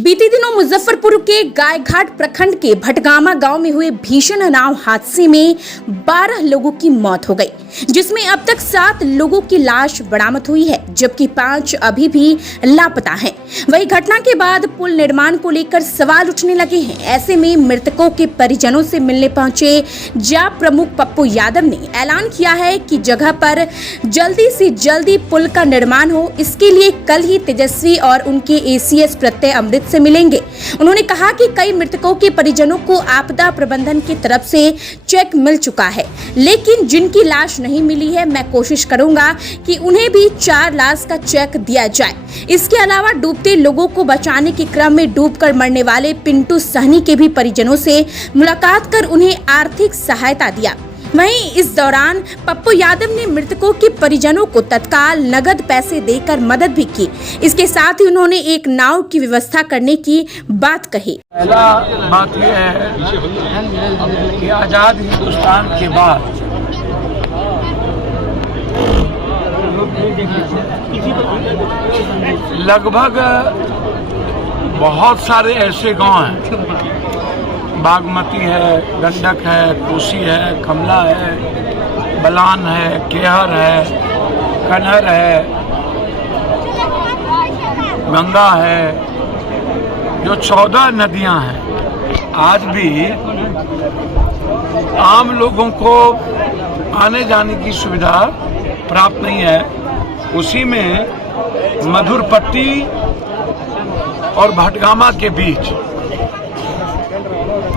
बीते दिनों मुजफ्फरपुर के गायघाट प्रखंड के भटगामा गांव में हुए भीषण नाव हादसे में 12 लोगों की मौत हो गई, जिसमें अब तक 7 लोगों की लाश बरामद हुई है, जबकि 5 अभी भी लापता हैं। वही घटना के बाद पुल निर्माण को लेकर सवाल उठने लगे हैं। ऐसे में मृतकों के परिजनों से मिलने पहुंचे जाप प्रमुख पप्पू यादव ने ऐलान किया है कि जगह पर जल्दी से जल्दी पुल का निर्माण हो। इसके लिए कल ही तेजस्वी और उनके एसीएस प्रत्यय अमृत से मिलेंगे। उन्होंने कहा कि कई मृतकों के परिजनों को आपदा प्रबंधन की तरफ से चेक मिल चुका है, लेकिन जिनकी लाश नहीं मिली है, मैं कोशिश करूंगा कि उन्हें भी 4 लाश का चेक दिया जाए। इसके अलावा डूबते लोगों को बचाने के क्रम में डूबकर मरने वाले पिंटू सहनी के भी परिजनों से मुलाकात कर उन्हें आर्थिक सहायता दिया। वहीं इस दौरान पप्पू यादव ने मृतकों के परिजनों को तत्काल नगद पैसे देकर मदद भी की। इसके साथ ही उन्होंने एक नाव की व्यवस्था करने की बात कही। पहला बात यह है कि आजाद हिंदुस्तान के बाद लगभग बहुत सारे ऐसे गांव हैं, बागमती है, गंडक है, कोसी है, कमला है, बलान है, केहर है, कनहर है, गंगा है, जो 14 नदियां हैं। आज भी आम लोगों को आने जाने की सुविधा प्राप्त नहीं है। उसी में मधुरपट्टी और भटगामा के बीच,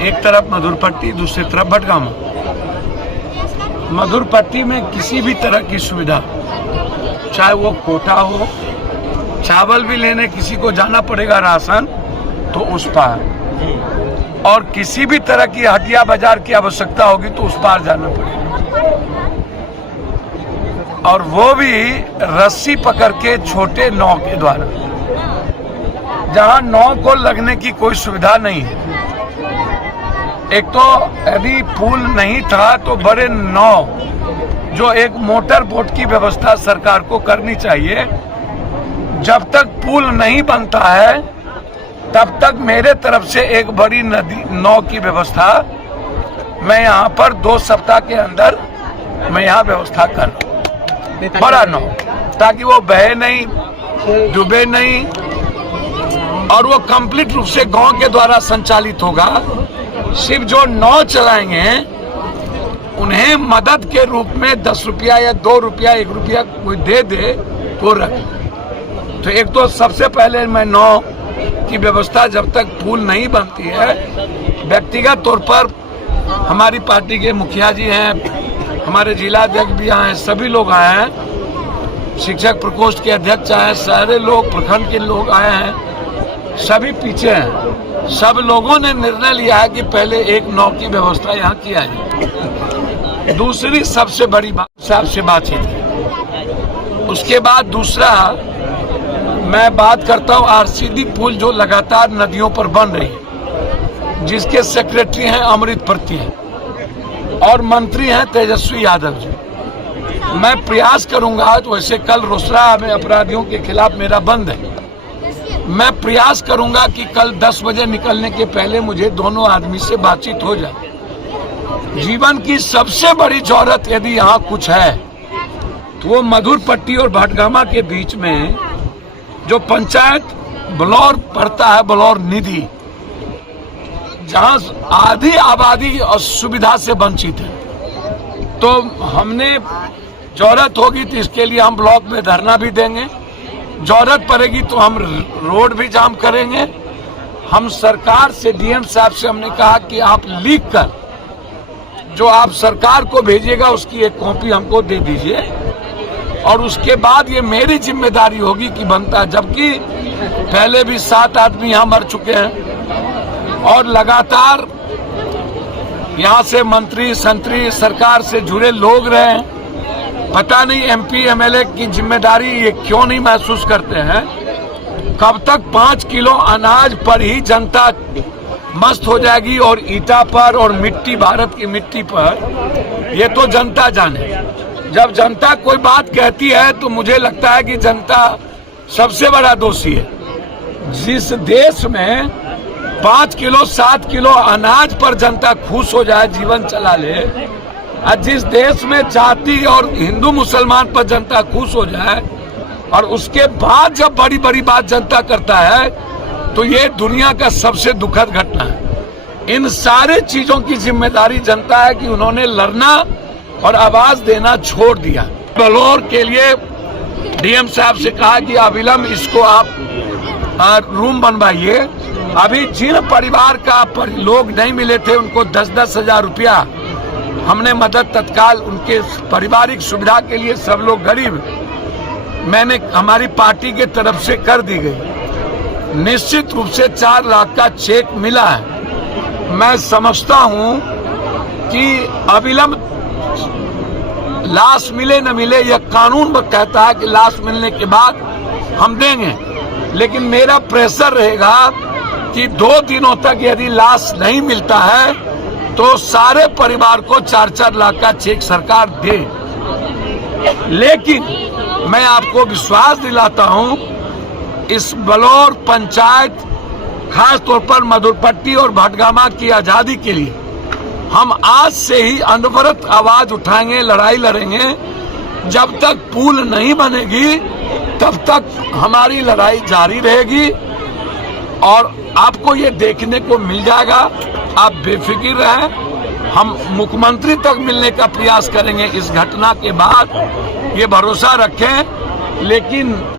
एक तरफ मधुरपट्टी, दूसरी तरफ भटगामा। मधुरपट्टी में किसी भी तरह की सुविधा, चाहे वो कोटा हो, चावल भी लेने किसी को जाना पड़ेगा राशन तो उस पार, और किसी भी तरह की हटिया बाजार की आवश्यकता होगी तो उस पार जाना पड़ेगा, और वो भी रस्सी पकड़ के छोटे नाव के द्वारा, जहां नाव को लगने की कोई सुविधा नहीं है। एक तो यदि पुल नहीं था तो बड़े नाव, जो एक मोटर बोट की व्यवस्था सरकार को करनी चाहिए। जब तक पुल नहीं बनता है तब तक मेरे तरफ से एक बड़ी नदी नाव की व्यवस्था मैं यहाँ पर 2 सप्ताह के अंदर मैं यहाँ व्यवस्था कर रहा हूँ, बड़ा नाव, ताकि वो बहे नहीं, डूबे नहीं, और वो कंप्लीट रूप से गांव के द्वारा संचालित होगा। सिर्फ जो नाव चलाएंगे उन्हें मदद के रूप में 10 रुपया या 2 रुपया 1 रुपया कोई दे दे तो रख। तो एक तो सबसे पहले मैं नाव की व्यवस्था, जब तक पुल नहीं बनती है, व्यक्तिगत तौर पर हमारी पार्टी के मुखिया जी हैं, हमारे जिला अध्यक्ष भी आए हैं, सभी लोग आए हैं, शिक्षक प्रकोष्ठ के अध्यक्ष आए हैं, सारे लोग प्रखंड के लोग आए हैं, सभी पीछे हैं। सब लोगों ने निर्णय लिया है कि पहले एक नाव की व्यवस्था यहाँ किया जाए। दूसरी सबसे बड़ी बात साहब से बातचीत की। उसके बाद दूसरा मैं बात करता हूँ आरसीडी पुल जो लगातार नदियों पर बन रही है, जिसके सेक्रेटरी हैं अमृत प्रति हैं और मंत्री हैं तेजस्वी यादव जी। मैं प्रयास करूंगा, तो वैसे कल रोसड़ा में अपराधियों के खिलाफ मेरा बंद है, मैं प्रयास करूंगा कि कल 10 बजे निकलने के पहले मुझे दोनों आदमी से बातचीत हो जाए। जीवन की सबसे बड़ी जरूरत यदि यहाँ कुछ है तो वो मधुरपट्टी और भटगामा के बीच में जो पंचायत बलौर पड़ता है, बलौर निधि, जहाँ आधी आबादी और सुविधा से वंचित है, तो हमने जरूरत होगी तो इसके लिए हम ब्लॉक में धरना भी देंगे, जरूरत पड़ेगी तो हम रोड भी जाम करेंगे। हम सरकार से, डीएम साहब से हमने कहा कि आप लिख कर जो आप सरकार को भेजिएगा उसकी एक कॉपी हमको दे दीजिए, और उसके बाद ये मेरी जिम्मेदारी होगी कि बनता है। जबकि पहले भी 7 आदमी यहाँ मर चुके हैं, और लगातार यहाँ से मंत्री संतरी सरकार से जुड़े लोग रहे हैं। पता नहीं एमपी एमएलए की जिम्मेदारी ये क्यों नहीं महसूस करते हैं। कब तक 5 किलो अनाज पर ही जनता मस्त हो जाएगी, और ईटा पर और मिट्टी, भारत की मिट्टी पर, ये तो जनता जाने। जब जनता कोई बात कहती है तो मुझे लगता है कि जनता सबसे बड़ा दोषी है। जिस देश में 5 किलो 7 किलो अनाज पर जनता खुश हो जाए, जीवन चला ले, और जिस देश में जाति और हिंदू मुसलमान पर जनता खुश हो जाए, और उसके बाद जब बड़ी बड़ी बात जनता करता है, तो ये दुनिया का सबसे दुखद घटना है। इन सारे चीजों की जिम्मेदारी जनता है कि उन्होंने लड़ना और आवाज देना छोड़ दिया। बलौर के लिए डीएम साहब से कहा कि अविलंब इसको आप रूम बनवाइए। अभी जिन परिवार का लोग नहीं मिले थे उनको 10-10 हजार रुपया हमने मदद तत्काल उनके पारिवारिक सुविधा के लिए, सब लोग गरीब, मैंने हमारी पार्टी के तरफ से कर दी गई। निश्चित रूप से 4 लाख का चेक मिला है। मैं समझता हूं कि अविलंब लाश मिले न मिले, यह कानून कहता है कि लाश मिलने के बाद हम देंगे, लेकिन मेरा प्रेशर रहेगा कि 2 दिनों तक यदि लाश नहीं मिलता है तो सारे परिवार को 4-4 लाख का चेक सरकार दे। लेकिन मैं आपको विश्वास दिलाता हूं, इस बलौर पंचायत, खास तौर पर मधुरपट्टी और भटगामा की आजादी के लिए हम आज से ही अनवरत आवाज उठाएंगे, लड़ाई लड़ेंगे। जब तक पुल नहीं बनेगी तब तक हमारी लड़ाई जारी रहेगी और आपको ये देखने को मिल जाएगा। आप बेफिक्र रहें, हम मुख्यमंत्री तक मिलने का प्रयास करेंगे इस घटना के बाद, ये भरोसा रखें। लेकिन